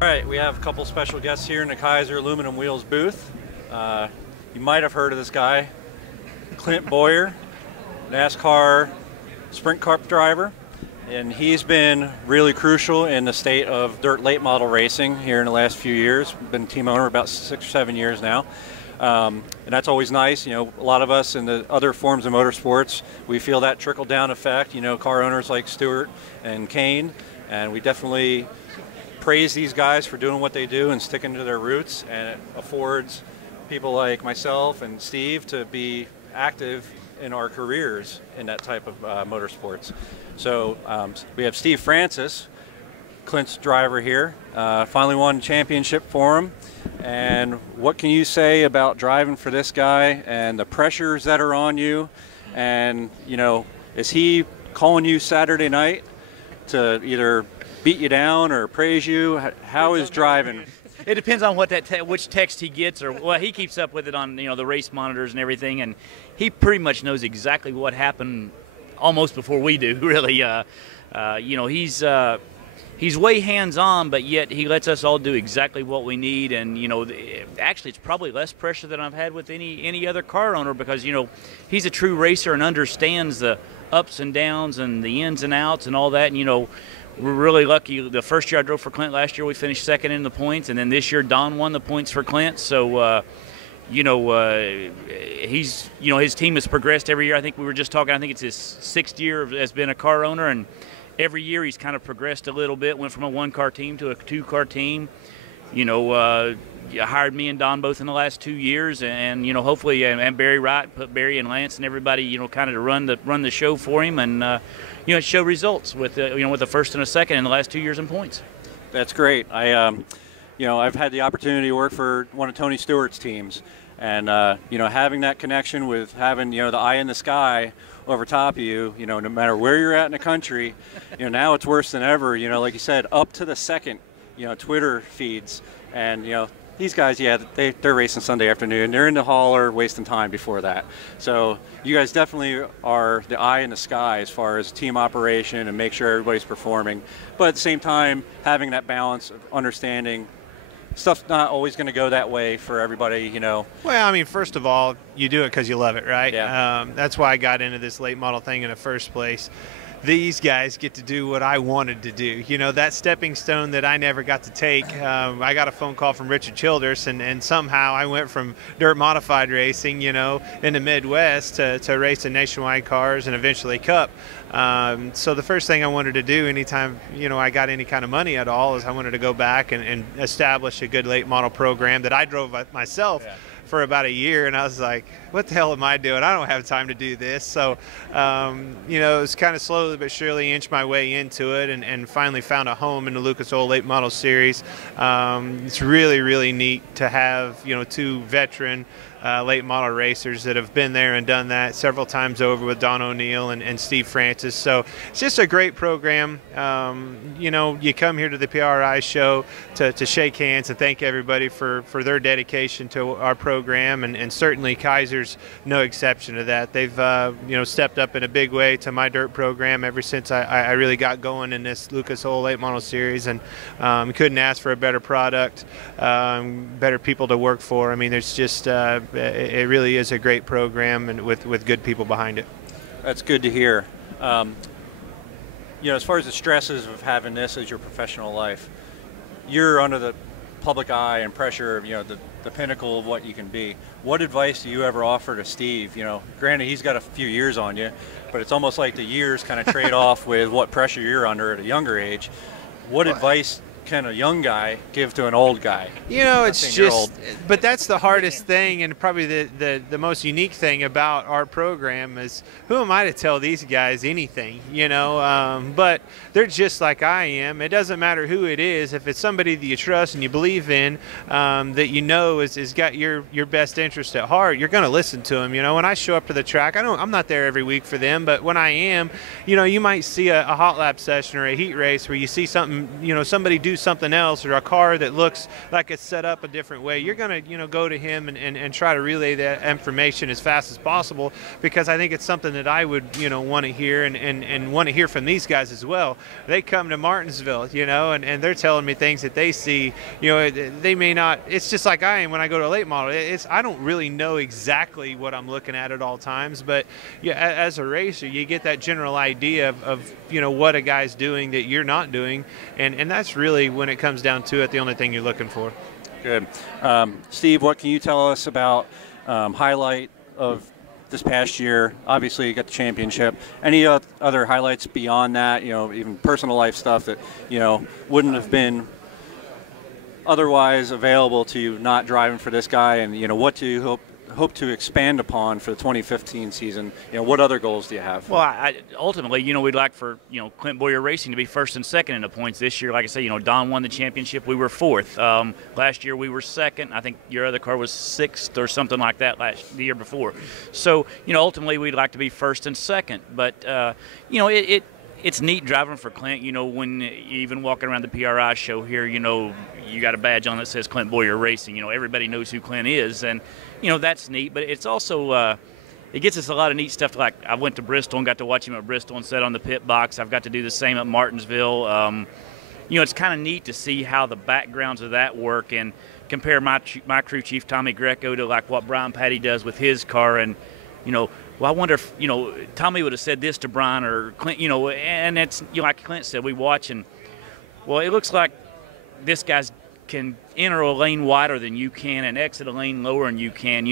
All right, we have a couple special guests here in the Keizer Aluminum Wheels booth. You might have heard of this guy, Clint Bowyer, NASCAR sprint car driver, and he's been really crucial in the state of dirt late model racing here in the last few years. Been team owner about 6 or 7 years now, and that's always nice. You know, a lot of us in the other forms of motorsports, we feel that trickle down effect. You know, car owners like Stewart and Kane, and we definitely praise these guys for doing what they do and sticking to their roots, and it affords people like myself and Steve to be active in our careers in that type of motorsports. So we have Steve Francis, Clint's driver here, finally won a championship for him. And what can you say about driving for this guy and the pressures that are on you? And, you know, is he calling you Saturday night to either beat you down or praise you? How is driving? It depends on what which text he gets, or well, he keeps up with it on the race monitors and everything, and he pretty much knows exactly what happened almost before we do. Really, he's way hands-on, but yet he lets us all do exactly what we need. And actually, it's probably less pressure than I've had with any other car owner, because he's a true racer and understands the ups and downs and the ins and outs and all that. And we're really lucky. The first year I drove for Clint last year, we finished second in the points, and then this year Don won the points for Clint. So, his team has progressed every year. I think we were just talking, I think it's his 6th year as being a car owner, and every year he's kind of progressed a little bit, went from a 1-car team to a 2-car team. Hired me and Don both in the last 2 years, and hopefully, and Barry Wright, put Barry and Lance and everybody, kind of to run the show for him, and show results with with a first and a second in the last 2 years in points. That's great. I've had the opportunity to work for one of Tony Stewart's teams, and having that connection with having the eye in the sky over top of you, no matter where you're at in the country, now it's worse than ever. Like you said, up to the second, Twitter feeds, and these guys, they're racing Sunday afternoon. They're in the hauler wasting time before that. So you guys definitely are the eye in the sky as far as team operation and make sure everybody's performing. But at the same time, having that balance of understanding stuff's not always going to go that way for everybody, Well, I mean, first of all, you do it because you love it, right? Yeah. That's why I got into this late model thing in the first place. These guys get to do what I wanted to do. That stepping stone that I never got to take. I got a phone call from Richard Childress, and somehow I went from dirt modified racing, in the Midwest to racing nationwide cars and eventually Cup. So the first thing I wanted to do anytime, I got any kind of money at all, is I wanted to go back and establish a good late model program that I drove myself. Yeah. For about a year, and I was like, what the hell am I doing? I don't have time to do this. So, it was kind of slowly but surely inch my way into it, and finally found a home in the Lucas Oil Late Model Series. It's really, really neat to have, 2 veteran late model racers that have been there and done that several times over with Don O'Neill and Steve Francis. So it's just a great program. You come here to the PRI show to shake hands and thank everybody for their dedication to our program, and certainly Keizer's no exception to that. They've stepped up in a big way to my dirt program ever since I really got going in this Lucas Oil Late Model Series, and couldn't ask for a better product, better people to work for. I mean, there's just it really is a great program, and with good people behind it. That's good to hear. As far as the stresses of having this as your professional life, you're under the public eye and pressure of the pinnacle of what you can be. What advice do you ever offer to Steve? Granted, he's got a few years on you, but it's almost like the years kind of trade off with what pressure you're under at a younger age. What advice can a young guy give to an old guy? It's just, but that's the hardest thing, and probably the most unique thing about our program is, who am I to tell these guys anything, but they're just like I am. It doesn't matter who it is. If it's somebody that you trust and you believe in, that is got your best interest at heart, you're going to listen to them. When I show up to the track, I'm not there every week for them, but when I am, you might see a hot lap session or a heat race where you see something, somebody do something else, or a car that looks like it's set up a different way, you're going to, go to him and try to relay that information as fast as possible, because I think it's something that I would, want to hear and want to hear from these guys as well. They come to Martinsville, and they're telling me things that they see, they may not. It's just like I am when I go to a late model. I don't really know exactly what I'm looking at all times, but yeah, as a racer, you get that general idea of what a guy's doing that you're not doing, and that's really, when it comes down to it, the only thing you're looking for. Good. Steve, what can you tell us about highlight of this past year? Obviously, you got the championship. Any other highlights beyond that? Even personal life stuff that wouldn't have been otherwise available to you not driving for this guy, and what do you hope to expand upon for the 2015 season? What other goals do you have? Well, ultimately, we'd like for Clint Bowyer Racing to be first and second in the points this year. Like I said, Don won the championship. We were fourth. Last year we were second. I think your other car was sixth or something like that the year before. So ultimately we'd like to be first and second. But it's neat driving for Clint. When even walking around the PRI show here, you got a badge on that says Clint Bowyer Racing. Everybody knows who Clint is, and that's neat. But it's also it gets us a lot of neat stuff. Like I went to Bristol and got to watch him at Bristol and sat on the pit box. I've got to do the same at Martinsville. It's kind of neat to see how the backgrounds of that work, and compare my crew chief Tommy Greco to like what Brian Patty does with his car, and well, I wonder if, Tommy would have said this to Brian or Clint, and it's, like Clint said, we watch and, well, it looks like this guy's can enter a lane wider than you can and exit a lane lower than you can.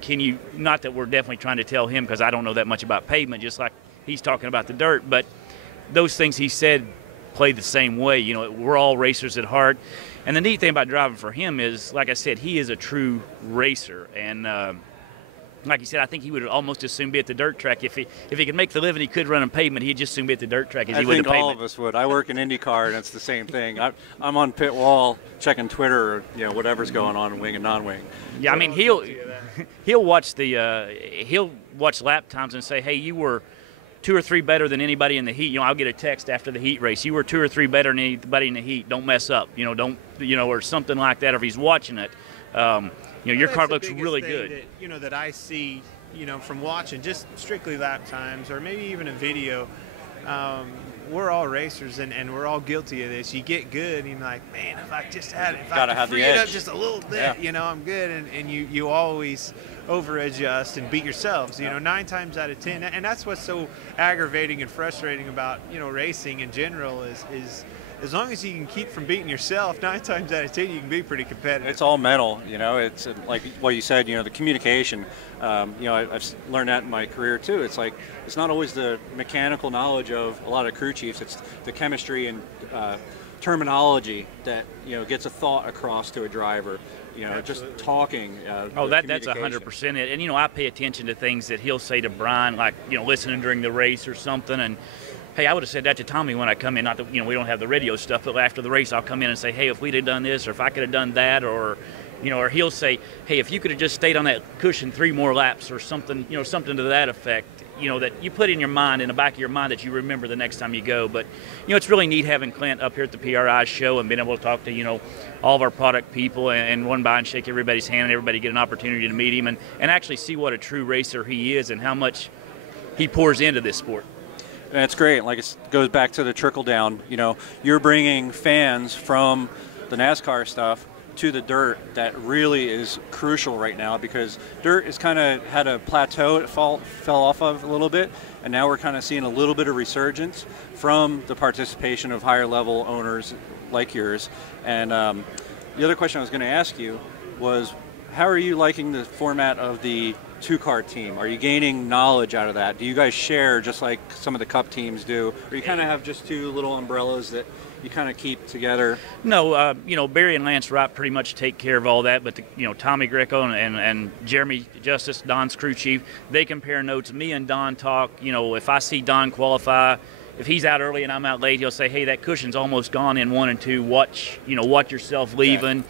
Can you, not that we're definitely trying to tell him, because I don't know that much about pavement, just like he's talking about the dirt, but those things he said play the same way. We're all racers at heart. And the neat thing about driving for him is, like I said, he is a true racer. And, like you said, I think he would almost as soon be at the dirt track. If he could make the living he could run on pavement, he'd just soon be at the dirt track as he would at pavement. I think all of us would. I work in IndyCar, and it's the same thing. I'm on pit wall checking Twitter, or whatever's going on in wing and non-wing. Yeah, I mean he'll watch he'll watch lap times and say, hey, you were 2 or 3 better than anybody in the heat. I'll get a text after the heat race. You were 2 or 3 better than anybody in the heat. Don't mess up. Don't or something like that. Or if he's watching it. Your car looks really good. That I see, from watching just strictly lap times or maybe even a video, we're all racers and we're all guilty of this. You get good and you're like, man, if I just had it, if I could free it up just a little bit, I'm good. And you always over adjust and beat yourselves, 9 times out of 10. And that's what's so aggravating and frustrating about, racing in general is as long as you can keep from beating yourself, 9 times out of 10 you can be pretty competitive. It's all mental, it's like what you said, the communication. I've learned that in my career too. It's like it's not always the mechanical knowledge of a lot of crew chiefs. It's the chemistry and terminology that gets a thought across to a driver. Just talking. That's 100% it. And I pay attention to things that he'll say to Brian, like listening during the race or something, and. Hey, I would have said that to Tommy when I come in. Not that we don't have the radio stuff, but after the race, I'll come in and say, hey, if we'd have done this, or if I could have done that, or or he'll say, hey, if you could have just stayed on that cushion 3 more laps, or something, something to that effect. That you put in your mind, in the back of your mind, that you remember the next time you go. But it's really neat having Clint up here at the PRI show and being able to talk to all of our product people and run by and shake everybody's hand and everybody get an opportunity to meet him and actually see what a true racer he is and how much he pours into this sport. And it's great. Like it goes back to the trickle down. You're bringing fans from the NASCAR stuff to the dirt. That really is crucial right now, because dirt is kind of had a plateau. It fell off of a little bit, and now we're kind of seeing a little bit of resurgence from the participation of higher level owners like yours. And the other question I was going to ask you was, how are you liking the format of the 2-car team? Are you gaining knowledge out of that? Do you guys share just like some of the Cup teams do, or you kind of have just 2 little umbrellas that you kind of keep together? No, Barry and Lance Wright pretty much take care of all that, but Tommy Greco and Jeremy Justice, Don's crew chief, they compare notes. Me and Don talk. If I see Don qualify, if he's out early and I'm out late, he'll say, hey, that cushion's almost gone in 1 and 2. Watch yourself leaving.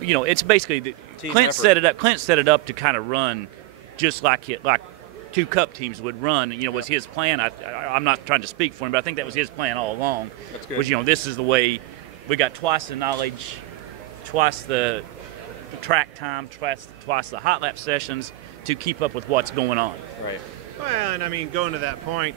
It's basically Clint set it up to kind of run just like 2 Cup teams would run. Was his plan. I'm not trying to speak for him, but I think that was his plan all along. That's good. Was this is the way we got twice the knowledge, twice the track time, twice the hot lap sessions to keep up with what's going on. Right. Well, and I mean, going to that point,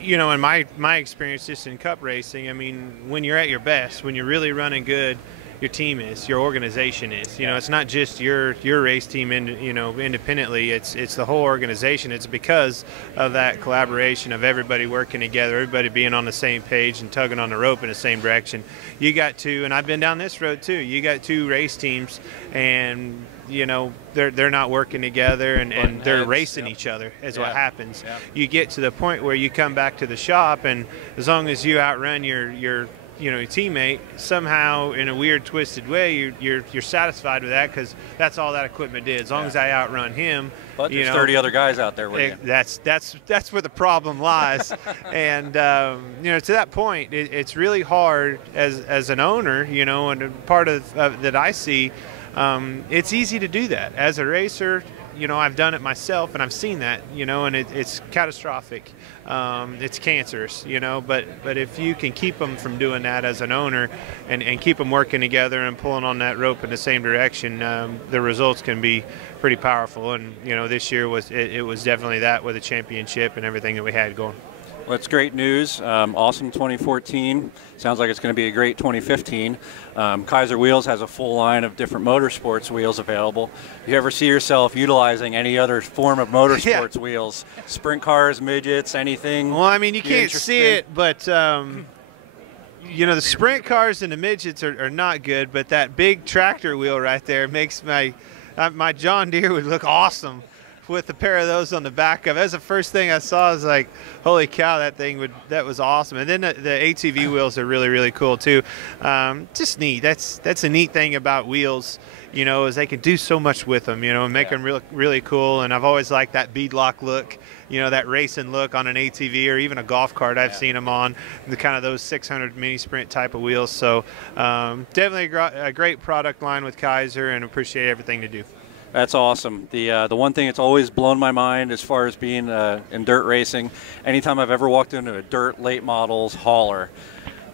you know, in my experience just in cup racing, I mean, when you're at your best, when you're really running good, your team is, your organization is. You know, it's not just your race team, independently. It's the whole organization. It's because of that collaboration of everybody working together, everybody being on the same page and tugging on the rope in the same direction. You got two, and I've been down this road too. You got two race teams, and you know they're not working together, and they're racing each other is what happens. You get to the point where you come back to the shop, and as long as you outrun your teammate, somehow in a weird twisted way you're satisfied with that, because that's all that equipment did. As long as I outrun him, but there's 30 other guys out there with you. That's where the problem lies. And to that point, it's really hard as an owner, and part of that I see, it's easy to do that as a racer. I've done it myself, and I've seen that, and it's catastrophic. It's cancerous, but if you can keep them from doing that as an owner, and keep them working together and pulling on that rope in the same direction, the results can be pretty powerful. And, this year was definitely that, with the championship and everything that we had going. Well, that's great news. Awesome 2014. Sounds like it's going to be a great 2015. Keizer Wheels has a full line of different motorsports wheels available. If you ever see yourself utilizing any other form of motorsports wheels, sprint cars, midgets, anything? Well, I mean, you can't see it, but the sprint cars and the midgets are not good, but that big tractor wheel right there makes my John Deere would look awesome with a pair of those on the back of it. That's the first thing I saw. I was like, holy cow, that was awesome. And then the ATV wheels are really, really cool too. Just neat. That's a neat thing about wheels, is they can do so much with them, and make them really, really cool. And I've always liked that beadlock look, that racing look on an ATV or even a golf cart. I've seen them on the kind of those 600 mini sprint type of wheels. So definitely a great product line with Keizer, and appreciate everything they do. That's awesome. The one thing that's always blown my mind as far as being in dirt racing, anytime I've ever walked into a dirt late models hauler,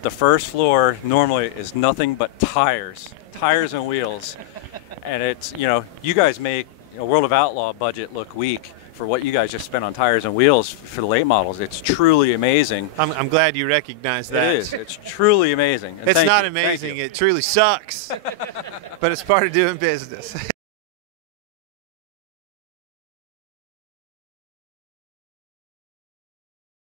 the first floor normally is nothing but tires and wheels. And it's, you guys make World of Outlaw budget look weak for what you guys just spent on tires and wheels for the late models. It's truly amazing. I'm glad you recognize that. It is. It's truly amazing. And it's not amazing. It truly sucks. But it's part of doing business.